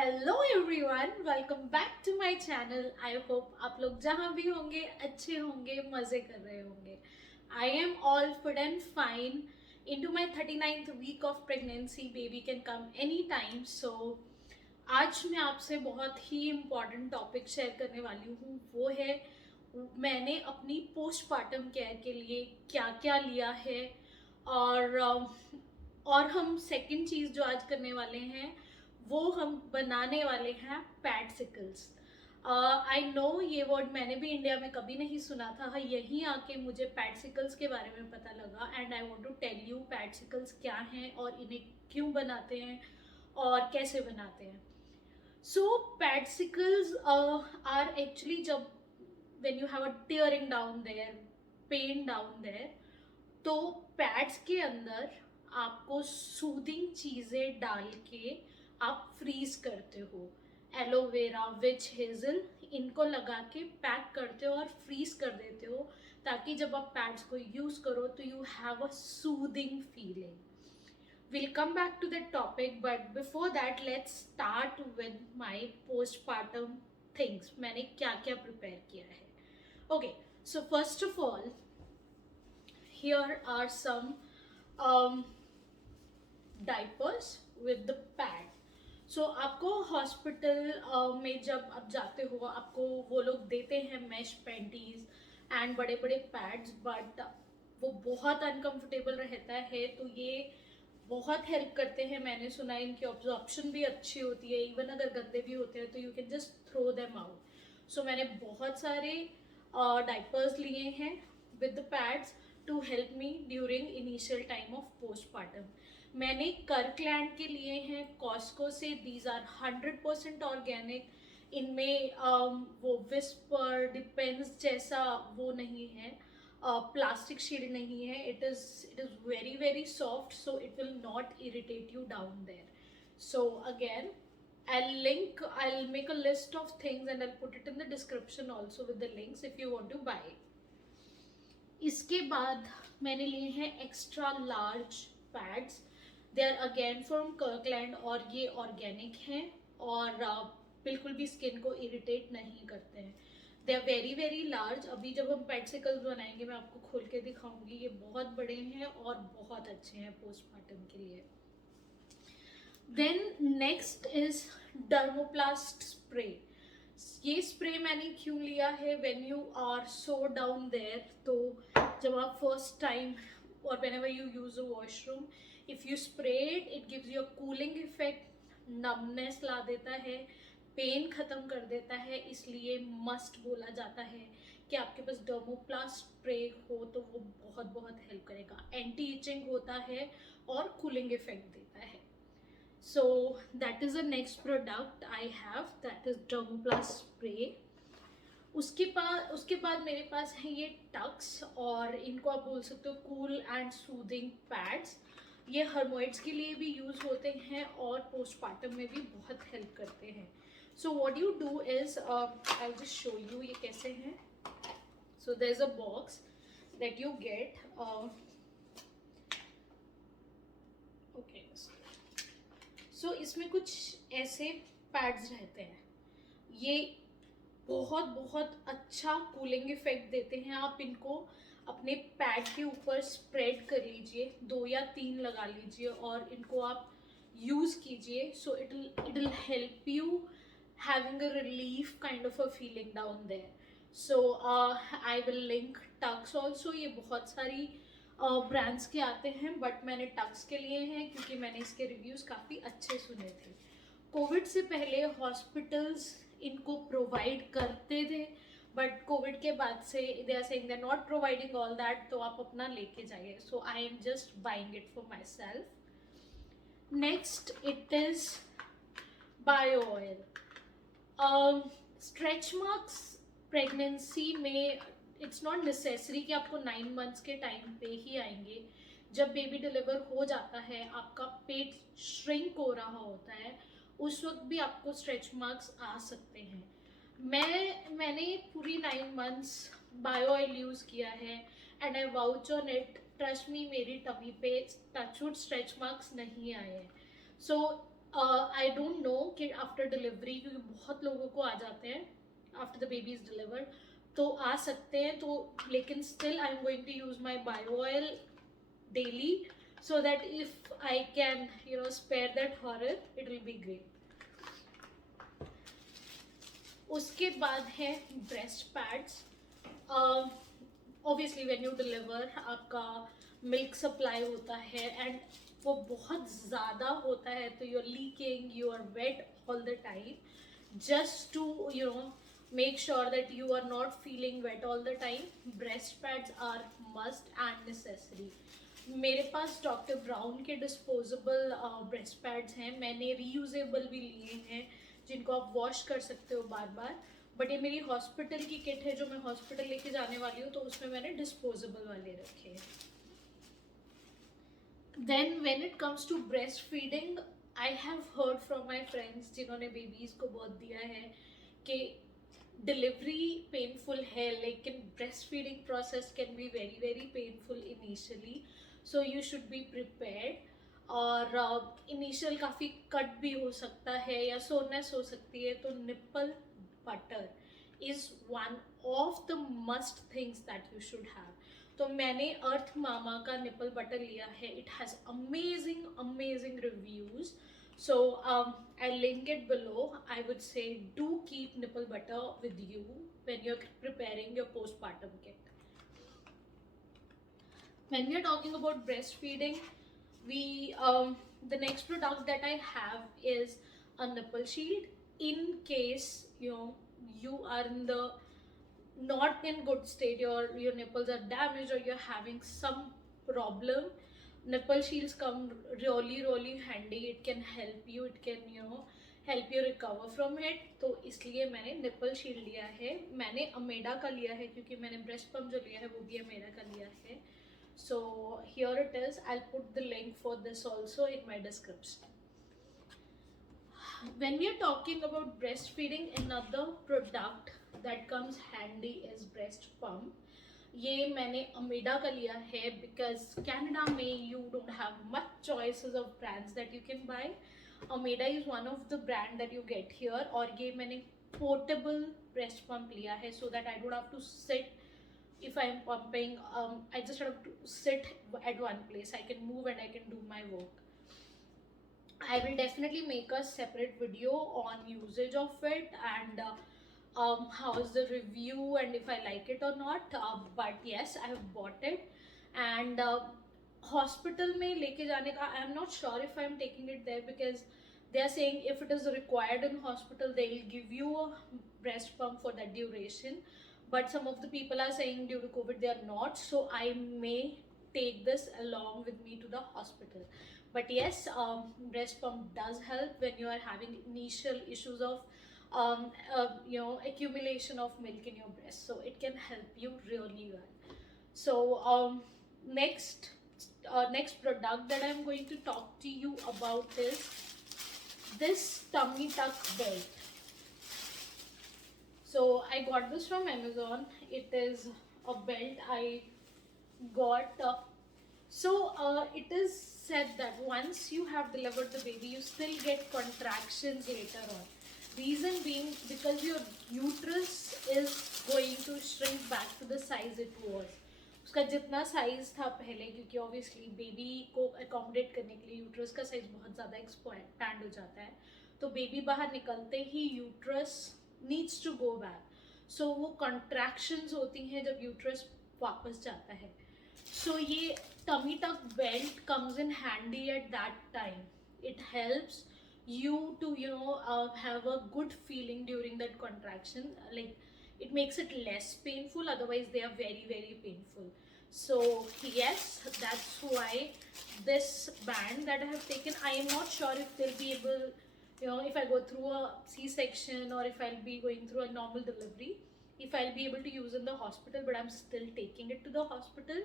Hello everyone, welcome back to my channel. I hope आप लोग जहाँ भी होंगे अच्छे होंगे, मज़े कर रहे होंगे। I am all fit and fine into my 39th week of pregnancy. Baby can come any time. So आज मैं आपसे बहुत ही इम्पॉर्टेंट टॉपिक शेयर करने वाली हूँ। वो है मैंने अपनी पोस्टपार्टम केयर के लिए क्या क्या लिया है। और हम सेकंड चीज़ जो आज करने वाले हैं वो हम बनाने वाले हैं पैडसिकल्स। आई नो ये वर्ड मैंने भी इंडिया में कभी नहीं सुना था। यहीं आके मुझे पैडसिकल्स के बारे में पता लगा and I want to tell you padsicles क्या हैं और इन्हें क्यों बनाते हैं और कैसे बनाते हैं। सो पैडसिकल्स आर एक्चुअली जब when you have a tearing down there, pain down there, तो पैड्स के अंदर आपको सूदिंग चीज़ें डाल के आप फ्रीज करते हो। एलोवेरा, विच हेजल, इनको लगा के पैक करते हो और फ्रीज कर देते हो ताकि जब आप पैड्स को यूज़ करो तो you have a soothing feeling. We'll come back to that topic, but before that let's start with my postpartum things। मैंने क्या क्या प्रिपेयर किया है। Okay, so first of all, here are some um, diapers with the pad। सो आपको hospital में जब आप जाते हो आपको वो लोग देते हैं मैश पैंटीज एंड बड़े बड़े पैड्स, बट वो बहुत अनकंफर्टेबल रहता है। तो ये बहुत हेल्प करते हैं। मैंने सुना है इनकी ऑब्जॉर्प्शन भी अच्छी होती है। इवन अगर गंदे भी होते हैं तो you can just throw them out. So मैंने बहुत सारे डाइपर्स लिए हैं with the pads to help me during initial time of postpartum. मैंने कर्कलैंड के लिए हैं कॉस्को से। These are 100% organic. इनमें वो विस्पर डिपेंड्स जैसा वो नहीं है, प्लास्टिक शील्ड नहीं है। It is very very soft, so it will not irritate you down there. So again I'll make a list of things and I'll put it in the description also with the links if you want to buy it। इसके बाद मैंने लिए हैं extra large pads. They are again from Kirkland और ये organic हैं और बिल्कुल भी स्किन को इरिटेट नहीं करते हैं। They are very very large. अभी जब हम पैडसिकल्स बनाएंगे मैं आपको खोल के दिखाऊंगी। ये बहुत बड़े हैं और बहुत अच्छे हैं पोस्टमार्टम के लिए। Then next is Dermoplast spray. ये स्प्रे मैंने क्यों लिया है, when you are so down there, तो जब आप फर्स्ट टाइम और whenever you use a washroom, if you spray it, it gives you a cooling effect, numbness ला देता है, पेन ख़त्म कर देता है। इसलिए मस्ट बोला जाता है कि आपके पास डर्मोप्लास्ट स्प्रे हो तो वो बहुत बहुत हेल्प करेगा। एंटी इचिंग होता है और कूलिंग इफेक्ट देता है। So that is the next product I have, that is Dermoplast spray। उसके बाद मेरे पास है ये टक्स और इनको आप बोल सकते हो कूल एंड सूदिंग पैड्स। ये हर्मोइड्स के लिए भी यूज़ होते हैं और पोस्टपार्टम में भी बहुत हेल्प करते हैं। So what you do is I just show you ये कैसे हैं। So there is a box that you get. Okay, so इसमें कुछ ऐसे पैड्स रहते हैं। ये बहुत बहुत अच्छा कूलिंग इफेक्ट देते हैं। आप इनको अपने पैड के ऊपर स्प्रेड कर लीजिए, 2 या 3 लगा लीजिए और इनको आप यूज़ कीजिए। So it will help you having a relief kind of a feeling down there. So I will link Tucks also. ये बहुत सारी ब्रांड्स के आते हैं बट मैंने टक्स के लिए हैं क्योंकि मैंने इसके रिव्यूज़ काफ़ी अच्छे सुने थे। कोविड से पहले हॉस्पिटल्स इनको प्रोवाइड करते थे बट कोविड के बाद से they are saying they are not providing all that, तो आप अपना लेके जाइए। So I am just buying it for myself. Next it is bio oil. Stretch marks pregnancy में इट्स नॉट नेसेसरी कि आपको 9 मंथ्स के टाइम पे ही आएंगे। जब बेबी डिलीवर हो जाता है, आपका पेट श्रिंक हो रहा होता है, उस वक्त भी आपको स्ट्रेच मार्क्स आ सकते हैं। मैंने पूरी 9 मंथ्स बायो ऑयल यूज़ किया है and I vouch on it. Trust me, मेरी टमी पे टचवुड स्ट्रेच मार्क्स नहीं आए हैं। सो आई डोंट नो कि आफ्टर डिलीवरी, क्योंकि बहुत लोगों को आ जाते हैं after the baby is delivered, तो आ सकते हैं, तो लेकिन still I am going to use my bio oil daily, so that if I can, spare that horror, it will be great. उसके बाद है breast pads. Obviously when you deliver आपका मिल्क सप्लाई होता है एंड वो बहुत ज़्यादा होता है, तो you are leaking, you are wet all the time. Just to make sure that you are not feeling wet all the time, breast pads are must and necessary. मेरे पास डॉक्टर ब्राउन के डिस्पोजेबल ब्रेस्ट पैड्स हैं. मैंने reusable भी लिए हैं जिनको आप wash कर सकते हो बार बार, बट ये मेरी हॉस्पिटल की किट है जो मैं हॉस्पिटल लेके जाने वाली हूँ, तो उसमें मैंने डिस्पोजेबल वाले रखे हैं. Then when it comes to breast feeding, I have heard from my friends जिन्होंने बेबीज को बहुत दिया है कि डिलीवरी पेनफुल है, लेकिन breast feeding process can be very very painful initially, so you should be prepared. और इनिशियल काफ़ी कट भी हो सकता है या सोरनेस हो सकती है, तो nipple butter is one of the must things that you should have. तो मैंने अर्थ मामा का निप्पल बटर लिया है. It has amazing amazing reviews. So I'll link it below. I would say do keep nipple butter with you when you're preparing your postpartum kit. When we are talking about breastfeeding, we the next product that I have is a nipple shield. In case you are in the not in good state, your nipples are damaged or you're having some problem, nipple shields come really really handy. It can help you, it can help you recover from it. तो इसलिए मैंने nipple shield लिया है. मैंने अमेडा का लिया है क्योंकि मैंने breast pump जो लिया है वो भी अमेडा का लिया है. So here it is. I'll put the link for this also in my description. When we are talking about breastfeeding, another product that comes handy is breast pump. ये मैंने अमेडा का लिया है बिकॉज कैनेडा में you don't have much choices of brands that you can buy. Ameda is one of the brand that you get here. और ये मैंने portable breast pump लिया है so that I don't have to sit if I am pumping. I just have to sit at one place. I can move and I can do my work. I will definitely make a separate video on usage of it and how is the review and if I like it or not. But yes, I have bought it. And hospital में लेके जाने का, I am not sure if I am taking it there because they are saying if it is required in hospital they will give you a breast pump for that duration. But some of the people are saying due to COVID they are not, so I may take this along with me to the hospital. But yes, breast pump does help when you are having initial issues of accumulation of milk in your breast, so it can help you really well. So next product that I'm going to talk to you about is this tummy tuck belt. So I got this from Amazon. It is a belt I got. It is said that once you have delivered the baby, you still get contractions later on. Reason being because your uterus is going to shrink back to the size it was. उसका जितना size था पहले, क्योंकि obviously baby को accommodate करने के लिए uterus का साइज बहुत ज़्यादा एक्सपैंड हो जाता है, तो बेबी बाहर निकलते ही uterus needs to go back. So वो contractions होती हैं जब uterus वापस जाता है. So ये tummy tuck belt comes in handy at that time. It helps you to have a good feeling during that contraction. Like it makes it less painful. Otherwise they are very very painful. So yes, that's why this band that I have taken. I am not sure if they'll be able, if I go through a C-section or if I'll be going through a normal delivery, if I'll be able to use in the hospital, but I'm still taking it to the hospital.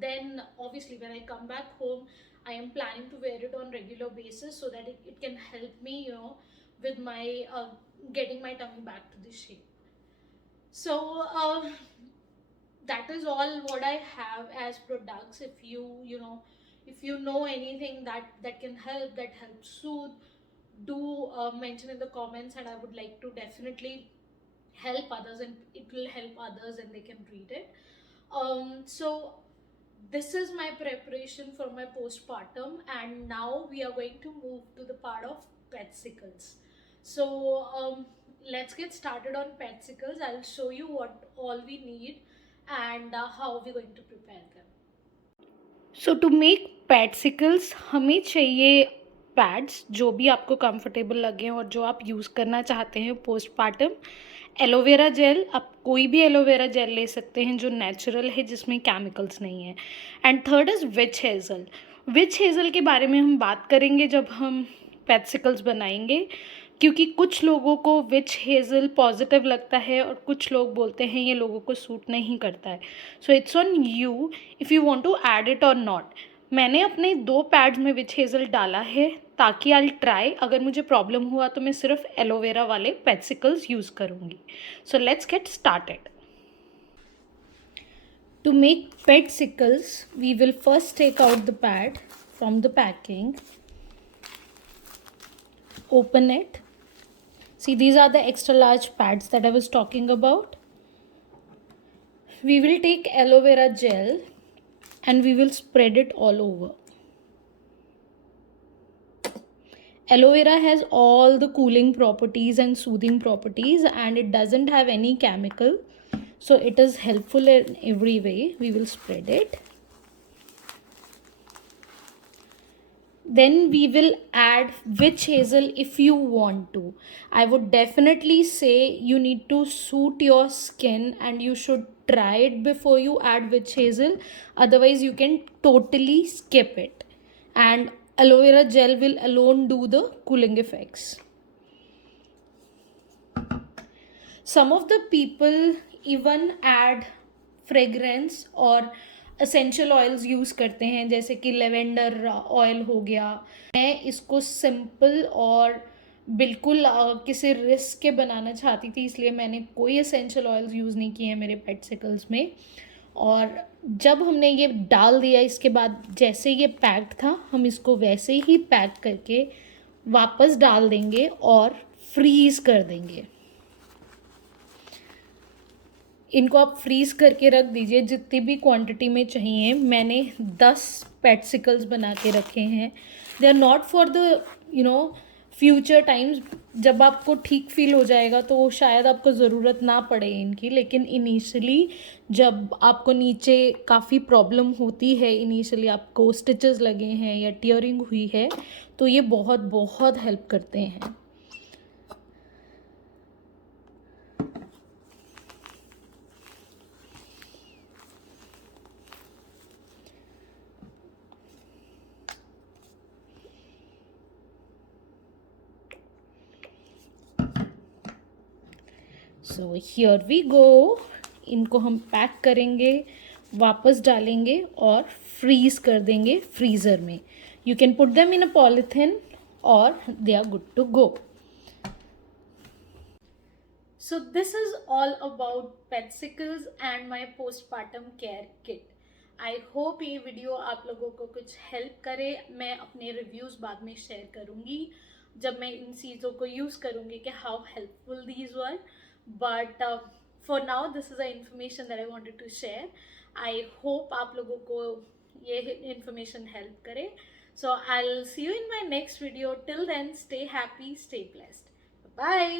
Then obviously when I come back home, I am planning to wear it on regular basis so that it can help me, with my getting my tummy back to the shape. So that is all what I have as products. If you If you know anything that can help, that helps soothe, do mention in the comments, and I would like to definitely help others, and it will help others and they can read it. So this is my preparation for my postpartum, and now we are going to move to the part of petsicles. So let's get started on petsicles. I'll show you what all we need and how we're going to prepare them. So to make padsicles हमें चाहिए pads जो भी आपको comfortable लगे और जो आप use करना चाहते हैं पोस्टपार्टम। एलोवेरा जेल, आप कोई भी एलोवेरा जेल ले सकते हैं जो नेचुरल है, जिसमें केमिकल्स नहीं है। And third is witch hazel. Witch hazel के बारे में हम बात करेंगे जब हम पैड्सिकल्स बनाएंगे, क्योंकि कुछ लोगों को विच हेज़ल पॉजिटिव लगता है और कुछ लोग बोलते हैं ये लोगों को सूट नहीं करता है। So it's on you if you want to add it और नॉट। मैंने अपने 2 पैड्स में विच हेज़ल डाला है ताकि आई ट्राई, अगर मुझे प्रॉब्लम हुआ तो मैं सिर्फ एलोवेरा वाले पैड्सिकल्स यूज़ करूँगी। So let's get started. To make pedicles, we will first take out the pad from the packing, open it. See, these are the extra large pads that I was talking about. We will take aloe vera gel and we will spread it all over. Aloe vera has all the cooling properties and soothing properties, and it doesn't have any chemical, so it is helpful in every way. We will spread it. Then we will add witch hazel if you want to. I would definitely say you need to suit your skin and you should try it before you add witch hazel. Otherwise you can totally skip it, and aloe vera gel will alone do the cooling effects. Some of the people even add fragrance और essential oils use करते हैं, जैसे कि lavender oil हो गया। मैं इसको simple और बिल्कुल किसी रिस्क के बनाना चाहती थी, इसलिए मैंने कोई एसेंशियल ऑयल्स यूज़ नहीं किए हैं मेरे पैड्सिकल्स में। और जब हमने ये डाल दिया, इसके बाद जैसे ये पैक्ड था, हम इसको वैसे ही पैक करके वापस डाल देंगे और फ्रीज़ कर देंगे। इनको आप फ्रीज़ करके रख दीजिए जितनी भी क्वांटिटी में चाहिए। मैंने 10 पैड्सिकल्स बना के रखे हैं। They are not for the future times. जब आपको ठीक फील हो जाएगा तो शायद आपको ज़रूरत ना पड़े इनकी, लेकिन इनिशियली जब आपको नीचे काफ़ी प्रॉब्लम होती है, इनिशियली आपको स्टिचेस लगे हैं या टियरिंग हुई है, तो ये बहुत बहुत हेल्प करते हैं। So here we go. इनको हम पैक करेंगे, वापस डालेंगे और फ्रीज़ कर देंगे फ्रीज़र में। You can put them in a polythene और they are good to go. So this is all about pedicles and my postpartum care kit. I hope ये वीडियो आप लोगों को कुछ हेल्प करे। मैं अपने रिव्यूज़ बाद में शेयर करूँगी जब मैं इन चीज़ों को यूज़ करूँगी कि how helpful these were. But for now this is a information that I wanted to share. I hope आप लोगों को ये इंफॉर्मेशन हेल्प करे। So I will see you in my next video. Till then, stay happy, stay blessed, bye.